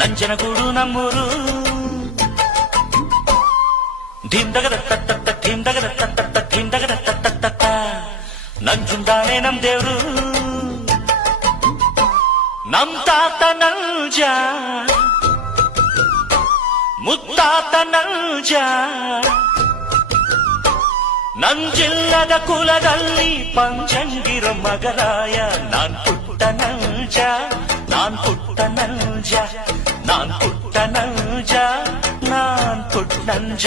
ನಂಜನಗೂಡು ನಮ್ಮೂರು ನಂಜುಂದಾನೆ ನಮ್ ದೇವ್ರು ನಮ್ ತಾತ ನಂಜ ಮುತ್ತಾತ ನಂಜ ನಂಜಿಲ್ಲದ ಕುಲದಲ್ಲಿ ಪಂಚಂಗಿರೋ ಮಗರಾಯ ನಾನ್ ಪುಟ್ಟ ನಂಜ ನಾನ್ ಪುಟ್ಟ ನಂಜ ನಾನ್ ಪುಟ್ಟ ನಂಜ ನಾನ್ ಪುಟ್ಟ ನಂಜ